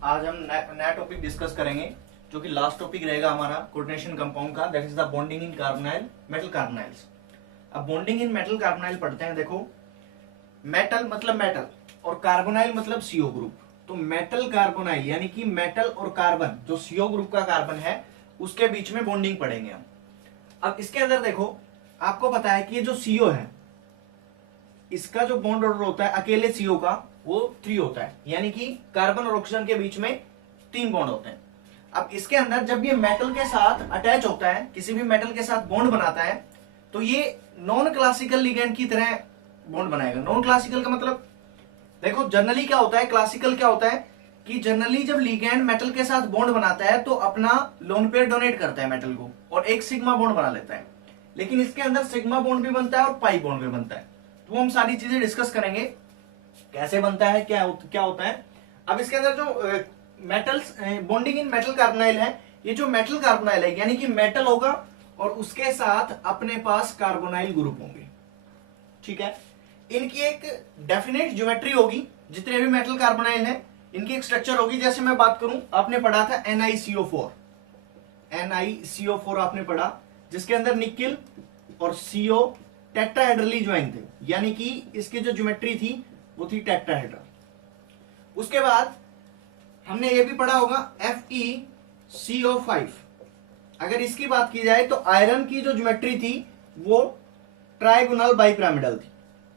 आज हम नया टॉपिक डिस्कस करेंगे जो कि लास्ट टॉपिक रहेगा हमारा कोऑर्डिनेशन कंपाउंड का, that is the bonding in carbonyl metal carbonyls. अब बॉन्डिंग इन मेटल कार्बोनाइल पढ़ते हैं। देखो, मेटल मतलब मेटल और कार्बोनाइल मतलब सीओ ग्रुप। तो मेटल कार्बोनाइल यानी कि मेटल और कार्बन जो सीओ ग्रुप का कार्बन है उसके बीच में बॉन्डिंग पढ़ेंगे हम। अब इसके अंदर देखो, आपको पता है कि ये जो सीओ है इसका जो बॉन्ड ऑर्डर होता है अकेले सीओ का वो 3 होता है, यानी कि कार्बन और ऑक्सीजन के बीच में 3 बॉन्ड होते हैं। अब इसके अंदर जब ये मेटल के साथ अटैच होता है, किसी भी मेटल के साथ बॉन्ड बनाता है, तो ये नॉन क्लासिकल लिगेंड की तरह बॉन्ड बनाएगा। नॉन क्लासिकल का मतलब देखो, जनरली क्या होता है, क्लासिकल क्या होता है कि जनरली जब लिगेंड मेटल के साथ बॉन्ड बनाता है तो अपना लोन पेयर डोनेट करता है मेटल को और एक सिग्मा बॉन्ड बना लेता है। लेकिन इसके अंदर सिग्मा बॉन्ड भी बनता है और पाई बॉन्ड भी बनता है। तो हम सारी चीजें डिस्कस करेंगे, कैसे बनता है, क्या होता है। अब इसके अंदर जो metals bonding in metal carbonyl है, ये जो मेटल कार्बोनाइल है यानी कि मेटल होगा और उसके साथ अपने पास कार्बोनाइल ग्रुप होंगे। ठीक है, इनकी एक डेफिनेट ज्योमेट्री होगी। जितने भी मेटल कार्बोनाइल है इनकी एक स्ट्रक्चर होगी। जैसे मैं बात करूं, आपने पढ़ा था NiCO4, NiCO4 आपने पढ़ा, जिसके अंदर निकिल और CO टेट्राहेड्रली ज्वाइन थे, यानी कि इसकी जो ज्योमेट्री थी वो थी टेट्राहेड्रल। उसके बाद हमने ये भी पढ़ा होगा FeCO5। अगर इसकी बात की जाए तो आयरन की जो ज्योमेट्री थी वो ट्राइगोनल बाइपिरामिडल थी,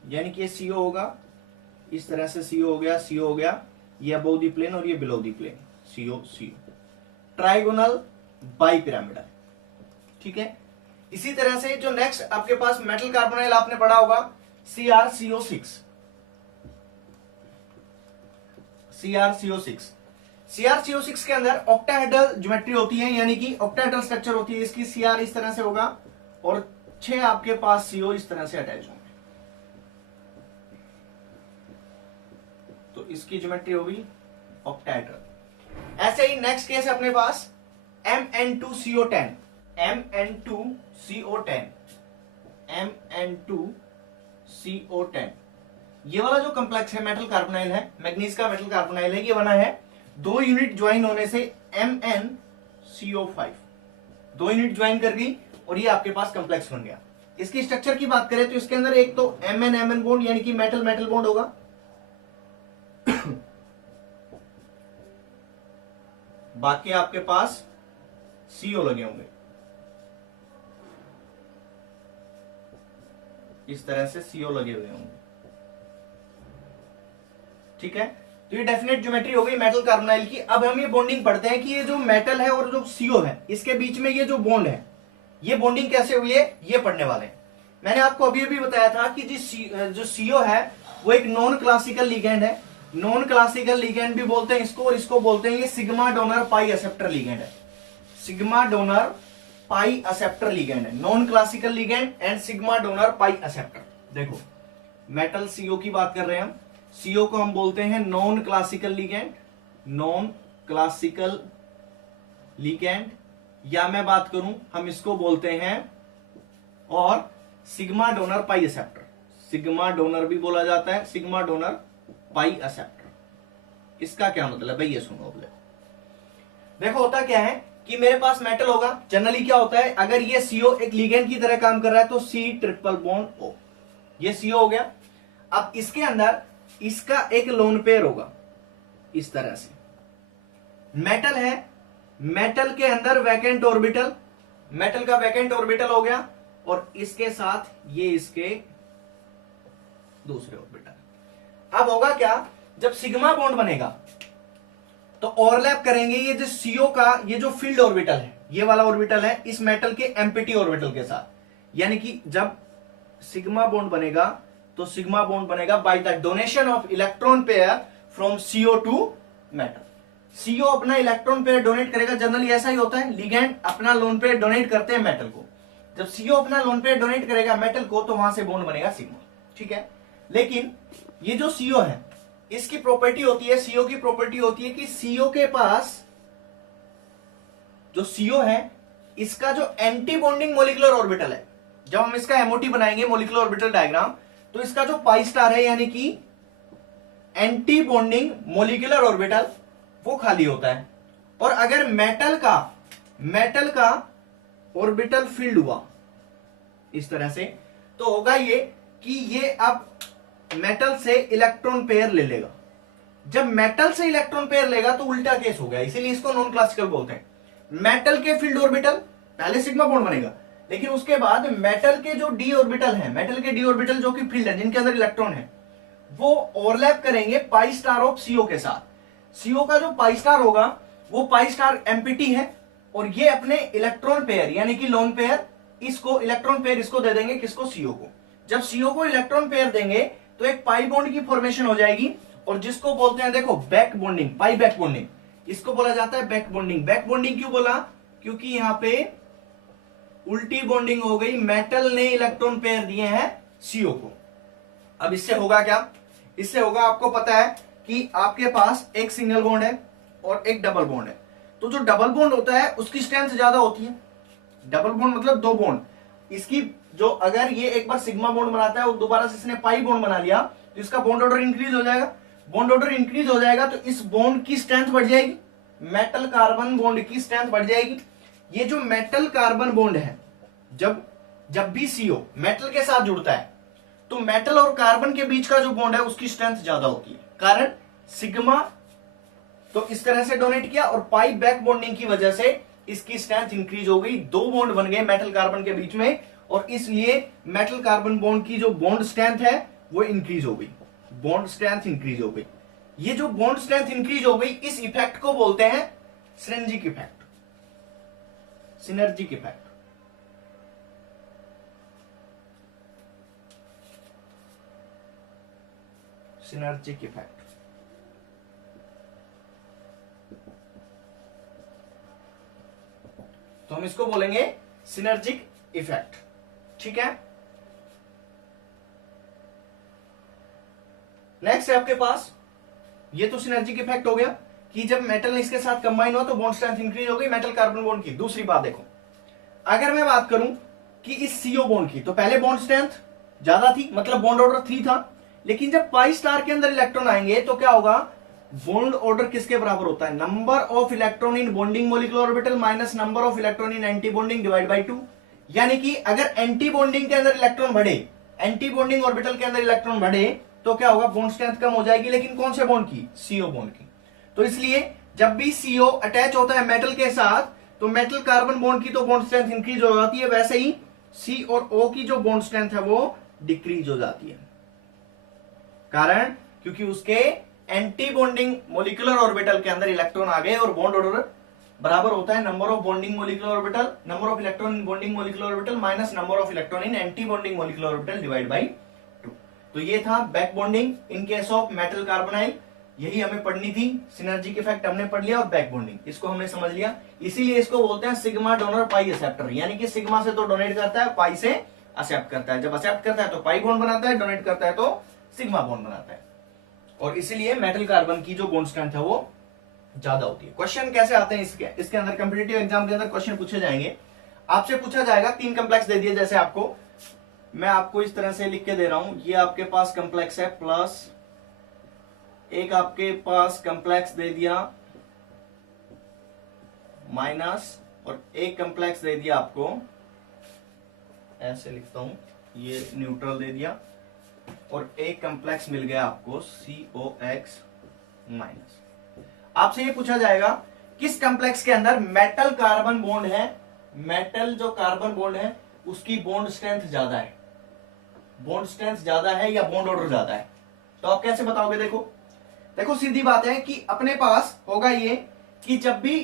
यानी कि ये CO होगा, इस तरह से CO हो गया, CO हो गया, ये अबव द प्लेन और ये below the plane, CO trigonal bipyramidal. ठीक है, इसी तरह से जो नेक्स्ट आपके पास मेटल कार्बोनाइल आपने पढ़ा होगा CrCO6। CrCO6 के अंदर ऑक्टाहेड्रल ज्योमेट्री होती है, यानी कि ऑक्टाहेड्रल स्ट्रक्चर होती है इसकी। Cr इस तरह से होगा और 6 आपके पास CO इस तरह से अटैच होंगे, तो इसकी ज्योमेट्री होगी ऑक्टाहेड्रल। ऐसे ही नेक्स्ट केस है अपने पास Mn2CO10। Mn2CO10 ये वाला जो कॉम्प्लेक्स है मेटल कार्बोनाइल है, मैग्नीज का मेटल कार्बोनाइल है, ये बना है 2 यूनिट ज्वाइन होने से MnCO5। 2 यूनिट ज्वाइन कर गई और ये आपके पास कॉम्प्लेक्स बन गया। इसकी स्ट्रक्चर की बात करें तो इसके अंदर एक तो MnMn बॉन्ड यानी कि मेटल मेटल बॉन्ड होगा, बाकी आपके पास CO लगे होंगे, इस तरह से CO लगे हुए होंगे। ठीक है, तो ये डेफिनेट ज्योमेट्री हो गई मेटल कार्बोनाइल की। अब हम ये बॉन्डिंग पढ़ते हैं कि ये जो मेटल है और जो CO है इसके बीच में ये जो बॉन्ड है, ये बॉन्डिंग कैसे हुई है, ये पढ़ने वाले हैं। मैंने आपको अभी अभी बताया था कि जो CO है वो एक नॉन क्लासिकल लिगेंड है। नॉन क्लासिकल लिगेंड भी बोलते हैं इसको, और इसको बोलते हैं ये sigma donor pi acceptor ligand है। Sigma donor pi acceptor ligand है, non classical ligand and sigma donor pi acceptor. देखो, मेटल CO की बात कर रहे हैं हम, CO को हम बोलते हैं non classical ligand, non classical ligand, या मैं बात करूं हम इसको बोलते हैं और sigma donor pi acceptor. Sigma donor भी बोला जाता है, सिग्मा डोनर पाई एक्सेप्टर। इसका क्या मतलब है, ये सुनो। देखो, होता क्या है कि मेरे पास मेटल होगा, जनरली क्या होता है, अगर ये CO एक लिगेंड की तरह काम कर रहा है तो C ट्रिपल बॉन्ड O, ये CO हो गया। अब इसके अंदर इसका एक लोन पेयर होगा इस तरह से। मेटल है, मेटल के अंदर वैकेंट ऑर्बिटल, मेटल का वैकेंट ऑर्बिटल हो गया और इसके साथ ये इसके दूसरे ऑर्बिटल। अब होगा क्या, जब सिग्मा बॉन्ड बनेगा तो ओवरलैप करेंगे ये जो CO का ये जो फील्ड ऑर्बिटल है, ये वाला ऑर्बिटल है इस मेटल के एम्प्टी ऑर्बिटल के साथ। यानी कि जब सिग्मा बॉन्ड बनेगा तो सिग्मा बॉन्ड बनेगा by the donation of electron pair from CO to metal. CO अपना इलेक्ट्रॉन पेयर डोनेट करेगा, जनरली ऐसा ही होता है, लिगेंड अपना लोन पेयर डोनेट करते हैं मेटल को। जब CO अपना लोन पेयर डोनेट करेगा मेटल को तो वहां से बॉन्ड बनेगा सिग्मा। ठीक है, लेकिन ये जो CO है इसकी प्रॉपर्टी होती है, CO की प्रॉपर्टी होती है कि CO के पास जो CO है इसका जो एंटी बॉन्डिंग मोलिकुलर ऑर्बिटल है, जब हम इसका MOT बनाएंगे मोलिकुलर ऑर्बिटल डायग्राम, तो इसका जो पाई स्टार है यानी कि एंटी बॉन्डिंग मोलिकुलर ऑर्बिटल वो खाली होता है। और अगर मेटल का ऑर्बिटल फील्ड हुआ इस तरह से, तो होगा ये कि ये अब मेटल से इलेक्ट्रॉन पेयर ले लेगा। जब मेटल से इलेक्ट्रॉन पेयर लेगा तो उल्टा केस हो गया, इसीलिए इसको नॉन क्लासिकल बोलते हैं। मेटल के फील्ड ऑर्बिटल पहले सिग्मा बॉन्ड बनेगा, लेकिन उसके बाद मेटल के जो डी ऑर्बिटल है, मेटल के डी ऑर्बिटल जो कि फील्ड है, जिनके अंदर इलेक्ट्रॉन है, वो ओवरलैप करेंगे पाई स्टार ऑफ सीओ के साथ। सीओ का जो पाई स्टार होगा वो पाई स्टार एम्पिटी है, और ये अपने इलेक्ट्रॉन पेयर यानी कि लोन पेयर, इसको इलेक्ट्रॉन पेयर इसको दे देंगे, किसको, सीओ को। जब सीओ को इलेक्ट्रॉन पेयर देंगे तो एक पाई बॉन्ड की फॉर्मेशन हो जाएगी, और जिसको बोलते हैं देखो बैक बॉन्डिंग, पाई बैक बॉन्डिंग, इसको बोला जाता है बैक बॉन्डिंग। बैक बॉन्डिंग क्यों बोला, क्योंकि यहां पे उल्टी बॉन्डिंग हो गई, मेटल ने इलेक्ट्रॉन पेयर दिए हैं सीओ को। अब इससे होगा क्या, इससे होगा, आपको पता है कि आपके पास एक सिंगल बॉन्ड है और एक डबल बॉन्ड है, तो जो डबल बॉन्ड होता है उसकी स्ट्रेंथ ज्यादा होती है। डबल बॉन्ड मतलब दो बॉन्ड, इसकी जो अगर ये एक बार सिग्मा बॉन्ड बनाता है और दोबारा से इसने पाई बॉन्ड बना लिया, तो इसका बॉन्ड ऑर्डर इंक्रीज हो जाएगा। बॉन्ड ऑर्डर इंक्रीज हो जाएगा तो इस बॉन्ड की स्ट्रेंथ बढ़ जाएगी, मेटल कार्बन बॉन्ड की स्ट्रेंथ बढ़ जाएगी। ये जो मेटल कार्बन बॉन्ड है, जब भी सीओ मेटल के साथ जुड़ता है तो मेटल और कार्बन के बीच का जो बॉन्ड है उसकी स्ट्रेंथ ज्यादा होती है, कारण सिग्मा तो इस तरह से डोनेट किया, और पाई बैक बॉन्डिंग की वजह से इसकी स्ट्रेंथ इंक्रीज हो गई, दो बॉन्ड बन गए मेटल कार्बन के बीच में, और इसलिए मेटल कार्बन बॉन्ड की जो बॉन्ड स्ट्रेंथ है वो इंक्रीज हो गई, बॉन्ड स्ट्रेंथ इंक्रीज हो गई। ये जो बॉन्ड स्ट्रेंथ इंक्रीज हो गई, इस इफेक्ट को बोलते हैं synergic effect, synergic effect. Synergic effect तो हम इसको बोलेंगे सिनर्जिक इफेक्ट, ठीक है। नेक्स्ट है आपके पास, ये तो सिनर्जिक इफेक्ट हो गया कि जब मेटल इसके साथ कंबाइन हुआ तो बॉन्ड स्ट्रेंथ इंक्रीज हो गई मेटल कार्बन बॉन्ड की। दूसरी बात देखो, अगर मैं बात करूं कि इस सीओ बॉन्ड की, तो पहले बॉन्ड स्ट्रेंथ ज्यादा थी, मतलब बॉन्ड ऑर्डर 3 था, लेकिन जब पाई स्टार के अंदर इलेक्ट्रॉन आएंगे तो क्या होगा, बॉन्ड ऑर्डर किसके बराबर होता है, number of electron in bonding molecular orbital minus number of electron in anti bonding divide by 2। यानी कि अगर एंटी बॉन्डिंग के अंदर इलेक्ट्रॉन बढ़े, एंटी बॉन्डिंग ऑर्बिटल के अंदर इलेक्ट्रॉन बढ़े, तो क्या होगा, बॉन्ड स्ट्रेंथ कम हो जाएगी, लेकिन कौन से बॉन्ड की, सीओ बॉन्ड की। तो इसलिए जब भी सीओ अटैच होता है मेटल के साथ, तो मेटल कार्बन बॉन्ड की तो बॉन्ड स्ट्रेंथ इंक्रीज हो जाती है, वैसे ही सी और ओ की जो बॉन्ड स्ट्रेंथ है वो डिक्रीज हो जाती है, कारण क्योंकि उसके एंटी बॉन्डिंग मॉलिक्यूलर ऑर्बिटल के अंदर इलेक्ट्रॉन आ गए, और बॉन्ड ऑर्डर बराबर होता है number of bonding molecular orbital, number of electron in bonding molecular orbital minus number of electron in anti bonding molecular orbital divide by 2। तो ये था back bonding in case of metal carbonyl, यही हमें पढ़नी थी। सिनर्जिक इफेक्ट हमने पढ़ लिया और बैक बॉन्डिंग इसको हमने समझ लिया, इसीलिए इसको बोलते हैं सिग्मा डोनर पाई एक्सेप्टर, यानी कि सिग्मा से तो डोनेट करता है, पाई से एक्सेप्ट करता है। जब एक्सेप्ट करता है तो पाई बॉन्ड बनाता है, डोनेट करता है तो सिग्मा बॉन्ड बनाता है, और इसीलिए मेटल कार्बन की जो बॉन्ड स्ट्रेंथ है वो ज्यादा होती है। क्वेश्चन कैसे आते हैं इसके अंदर, कॉम्पिटिटिव एग्जाम के अंदर क्वेश्चन पूछे जाएंगे, आपसे पूछा जाएगा 3 कॉम्प्लेक्स दे दिए, जैसे आपको मैं आपको इस तरह से लिख के दे रहा हूं, ये आपके पास कॉम्प्लेक्स है, प्लस एक आपके पास कॉम्प्लेक्स दे दिया माइनस, और एक कॉम्प्लेक्स दे दिया आपको, ऐसे लिखता हूं, ये न्यूट्रल दे दिया, और एक कॉम्प्लेक्स मिल गया आपको COX माइनस। आपसे ये पूछा जाएगा किस कॉम्प्लेक्स के अंदर मेटल कार्बन बॉन्ड है, मेटल जो कार्बन बॉन्ड है उसकी बॉन्ड स्ट्रेंथ ज्यादा है, बॉन्ड स्ट्रेंथ ज्यादा है या बॉन्ड ऑर्डर ज्यादा है। तो आप कैसे बताओगे, देखो सीधी बात है कि अपने पास होगा ये कि जब भी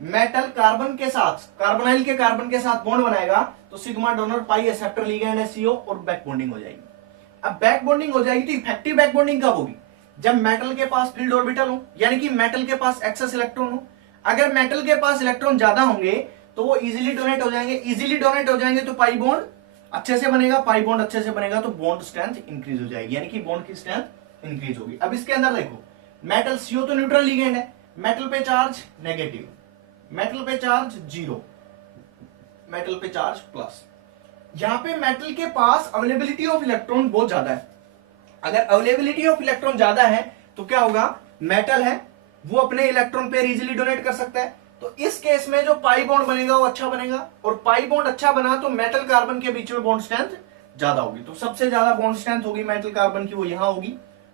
मेटल कार्बन के साथ, कार्बोनाइल के कार्बन के साथ बॉन्ड बनाएगा तो sigma donor pi acceptor ligand है CO, और बैक बॉन्डिंग हो जाएगी। अब बैक बॉन्डिंग हो जाएगी तो इफेक्टिव बैक बॉन्डिंग कब होगी, जब मेटल के पास फील्ड ऑर्बिटल हो, यानी कि मेटल के पास एक्सेस इलेक्ट्रॉन हो। अगर मेटल के पास इलेक्ट्रॉन ज्यादा होंगे तो वो इजीली डोनेट हो जाएंगे, इजीली डोनेट हो जाएंगे तो पाई बॉन्ड अच्छे से बनेगा, पाई बॉन्ड अच्छे से बनेगा तो बॉन्ड स्ट्रेंथ इंक्रीज हो जाएगी, यानी कि बॉन्ड की स्ट्रेंथ इंक्रीज होगी। अब इसके अंदर देखो, मेटल CO तो न्यूट्रल लिगेंड है, मेटल पे चार्ज नेगेटिव, मेटल पे चार्ज 0, मेटल पे चार्ज प्लस। यहां पे मेटल के पास अवेलेबिलिटी ऑफ इलेक्ट्रॉन बहुत ज्यादा है। अगर अवेलेबिलिटी ऑफ इलेक्ट्रॉन ज्यादा है तो क्या होगा, मेटल है, वो अपने इलेक्ट्रॉन पेयर इजीली डोनेट कर सकता है। तो इस केस में जो पाई बॉन्ड बनेगा वो अच्छा बनेगा, और पाई बॉन्ड अच्छा बना तो मेटल कार्बन के बीच में बॉन्ड स्ट्रेंथ ज्यादा होगी। तो सबसे ज्यादा बॉन्ड स्ट्रेंथ होगी मेटल कार्बन की, वो यहां होगी,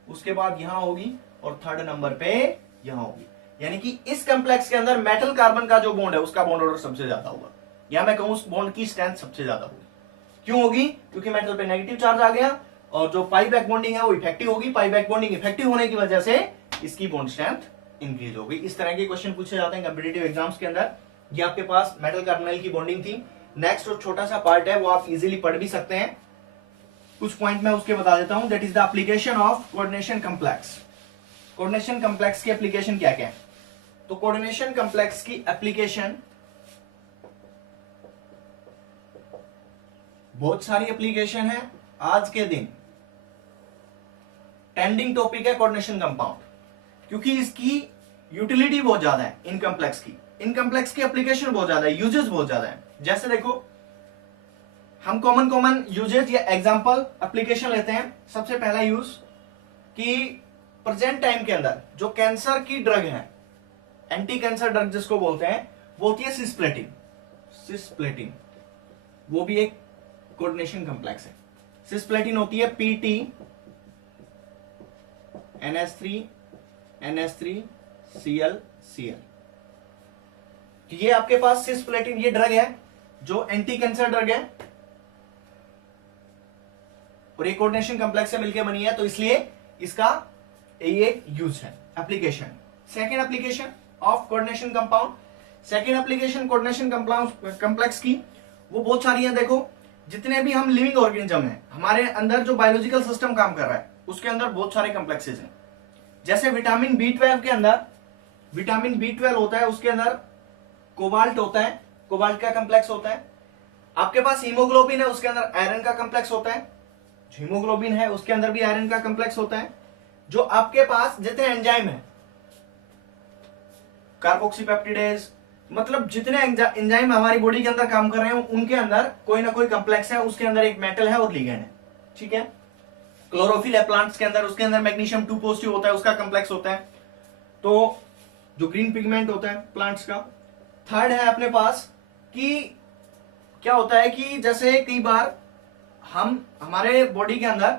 उसके बाद यहां होगी, और थर्ड नंबर पे यहां होगी। यानी कि इस कॉम्प्लेक्स के अंदर मेटल कार्बन का जो बॉन्ड है उसका बॉन्ड ऑर्डर सबसे ज्यादा होगा, या मैं कहूं उस बॉन्ड की स्ट्रेंथ सबसे ज्यादा होगी। क्यों होगी? क्योंकि मेटल पे नेगेटिव चार्ज आ गया, और जो पाई बैक बॉन्डिंग है वो इफेक्टिव होगी। पाई बैक बॉन्डिंग इफेक्टिव होने की वजह से इसकी बॉन्ड स्ट्रेंथ इंक्रीज होगी। इस तरह के क्वेश्चन पूछे जाते हैं कॉम्पिटिटिव एग्जाम्स के अंदर। ये आपके पास मेटल कार्बोनाइल की बॉन्डिंग थी। नेक्स्ट जो छोटा सा पार्ट है वो आप इजीली पढ़ भी सकते हैं, कुछ पॉइंट मैं उसके बता देता हूं। That is the application of coordination complex. Coordination complex की एप्लीकेशन क्या क्या है? तो कोऑर्डिनेशन कॉम्प्लेक्स की एप्लीकेशन बहुत सारी एप्लीकेशन है। आज के दिन ट्रेंडिंग टॉपिक है कोऑर्डिनेशन कंपाउंड, क्योंकि इसकी यूटिलिटी बहुत ज्यादा है। इन कॉम्प्लेक्स की एप्लीकेशन बहुत ज्यादा है, यूजेस बहुत ज्यादा है। जैसे देखो, हम कॉमन यूजेस या एग्जांपल एप्लीकेशन लेते हैं। सबसे पहला यूज कि प्रेजेंट टाइम के अंदर जो कैंसर की ड्रग है, एंटी कैंसर ड्रग जिसको बोलते हैं, वो होती है सिस्प्लेटिन। वो भी एक कोऑर्डिनेशन कॉम्प्लेक्स है। सिस्प्लेटिन होती है PT NH3 NH3 Cl Cl। ये आपके पास सिस्प्लेटिन ये ड्रग है जो एंटी कैंसर ड्रग है, और ये कोऑर्डिनेशन कॉम्प्लेक्स से मिलकर बनी है, तो इसलिए इसका ये यूज है application. Second application of coordination compound, second application coordination complex की वो बहुत सारी है। देखो, जितने भी हम लिविंग ऑर्गेनिज्म हैं, हमारे अंदर जो बायोलॉजिकल सिस्टम काम कर रहा है, उसके अंदर बहुत सारे कॉम्प्लेक्सेस हैं। जैसे विटामिन B12 के अंदर विटामिन B12 होता है, उसके अंदर कोबाल्ट होता है, कोबाल्ट का कॉम्प्लेक्स होता है। आपके पास हीमोग्लोबिन है, उसके अंदर आयरन का कॉम्प्लेक्स होता है। हीमोग्लोबिन है उसके अंदर भी आयरन का कॉम्प्लेक्स होता है। जो आपके पास जितने एंजाइम है, कार्बोक्सीपेप्टिडेज, मतलब जितने एंजाइम हमारी बॉडी के अंदर काम कर रहे हैं, उनके अंदर कोई ना कोई कॉम्प्लेक्स है। उसके अंदर एक मेटल है और लिगेंड है, ठीक है। क्लोरोफिल है प्लांट्स के अंदर, उसके अंदर मैग्नीशियम 2 पॉजिटिव होता है, उसका कॉम्प्लेक्स होता है। तो जो ग्रीन पिगमेंट होता है प्लांट्स का। थर्ड है अपने पास कि क्या होता है कि जैसे कई बार हम हमारे बॉडी के अंदर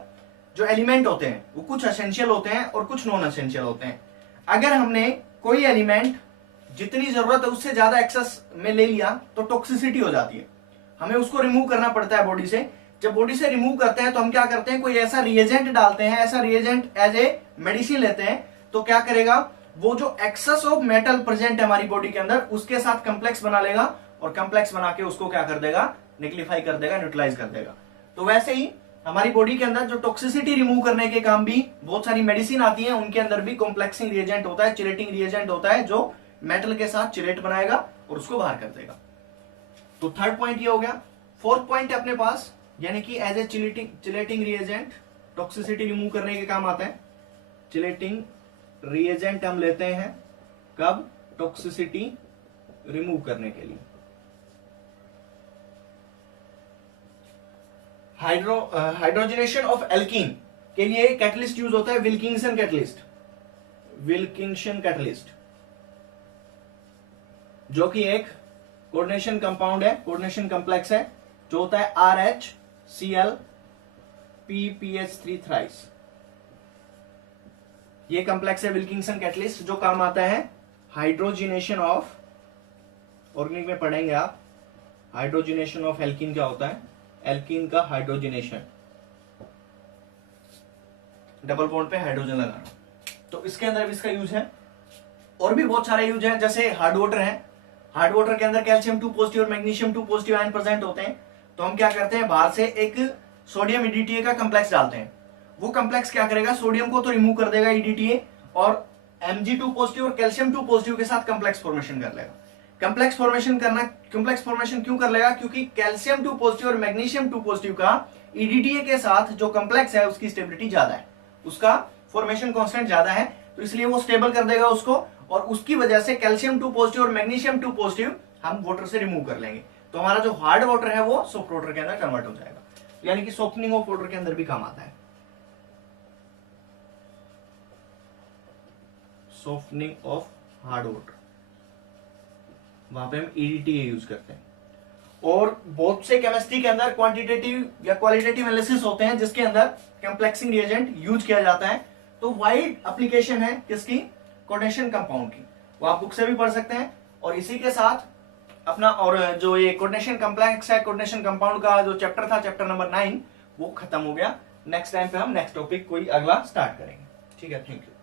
जो एलिमेंट होते हैं वो कुछ एसेंशियल होते हैं और कुछ नॉन एसेंशियल होते हैं। अगर हमने कोई एलिमेंट जितनी जरूरत है उससे ज्यादा एक्सेस में ले लिया तो टॉक्सिसिटी हो जाती है, हमें उसको रिमूव करना पड़ता है बॉडी से। जब बॉडी से रिमूव करते हैं तो हम क्या करते हैं, कोई ऐसा रिएजेंट डालते हैं, ऐसा रिएजेंट एज ए मेडिसिन लेते हैं, तो क्या करेगा, वो जो एक्सेस ऑफ मेटल प्रेजेंट है हमारी बॉडी के अंदर उसके साथ कॉम्प्लेक्स बना लेगा, और कॉम्प्लेक्स बना के उसको क्या कर देगा, निक्लिफाई कर देगा, न्यूट्रलाइज कर देगा। तो वैसे ही हमारी बॉडी के अंदर जो टॉक्सिसिटी रिमूव करने के काम भी बहुत सारी मेडिसिन आती है, उनके अंदर भी कॉम्प्लेक्सिंग रिएजेंट होता है, चिलेटिंग रिएजेंट होता है, जो मेटल के साथ चिलेट बनाएगा और उसको बाहर कर देगा। तो थर्ड पॉइंट ये हो गया। फोर्थ पॉइंट है अपने पास, यानी कि as a chelating reagent toxicity remove करने के काम आता है। चिलेटिंग रिएजेंट हम लेते हैं कब, टॉक्सिसिटी रिमूव करने के लिए। हाइड्रोजनेशन ऑफ एल्कीन के लिए कैटलिस्ट यूज होता है, विल्किंसन कैटलिस्ट, जो कि एक कोऑर्डिनेशन कंपाउंड है, कोऑर्डिनेशन कॉम्प्लेक्स है, जो होता है RHClPPH3 थ्राइस। ये कॉम्प्लेक्स है विल्किंसन कैटलिस्ट, जो काम आता है हाइड्रोजिनेशन ऑफ, ऑर्गेनिक में पढ़ेंगे आप, हाइड्रोजिनेशन ऑफ एल्कीन क्या होता है, एल्कीन का हाइड्रोजिनेशन, डबल बॉन्ड पे हाइड्रोजन लगाना। तो इसके अंदर भी इसका यूज है। और भी बहुत सारे यूज है, जैसे हार्ड वाटर है, हार्ड वाटर के अंदर कैल्शियम 2 पॉजिटिव और मैग्नीशियम 2 पॉजिटिव आयन प्रेजेंट होते हैं। तो हम क्या करते हैं, बाहर से एक सोडियम EDTA का कॉम्प्लेक्स डालते हैं। वो कॉम्प्लेक्स क्या करेगा, सोडियम को तो रिमूव कर देगा EDTA, और Mg2 पॉजिटिव और कैल्शियम 2 पॉजिटिव के साथ कॉम्प्लेक्स फॉर्मेशन कर लेगा। कॉम्प्लेक्स फॉर्मेशन क्यों कर लेगा, क्योंकि कैल्शियम 2 पॉजिटिव और मैग्नीशियम 2 पॉजिटिव का EDTA के साथ जो कॉम्प्लेक्स है उसकी स्टेबिलिटी ज्यादा है, उसका फॉर्मेशन कांस्टेंट ज्यादा है, तो इसलिए वो स्टेबल कर देगा उसको, और उसकी वजह से कैल्शियम 2 पॉजिटिव और मैग्नीशियम 2 पॉजिटिव हम वाटर से रिमूव कर लेंगे। तो हमारा जो हार्ड वाटर है वो सॉफ्ट वाटर के अंदर कन्वर्ट हो जाएगा, यानी कि सॉफ्टनिंग ऑफ वाटर के अंदर भी काम आता है। सॉफ्टनिंग ऑफ हार्ड वाटर, वहां पे हम ईडीटीए यूज करते हैं। और बहुत से केमिस्ट्री के अंदर क्वांटिटेटिव या क्वालिटेटिव एनालिसिस होते हैं जिसके अंदर कॉम्प्लेक्सिंग रिएजेंट यूज किया जाता है। तो वाइड एप्लीकेशन है किसकी, कोऑर्डिनेशन कंपाउंड की, वो आप बुक से भी पढ़ सकते हैं। और इसी के साथ अपना और जो ये कोऑर्डिनेशन कॉम्प्लेक्स है, कोऑर्डिनेशन कंपाउंड का जो चैप्टर था, चैप्टर नंबर 9, वो खत्म हो गया। नेक्स्ट टाइम पे हम नेक्स्ट टॉपिक कोई अगला स्टार्ट करेंगे। ठीक है, थैंक यू।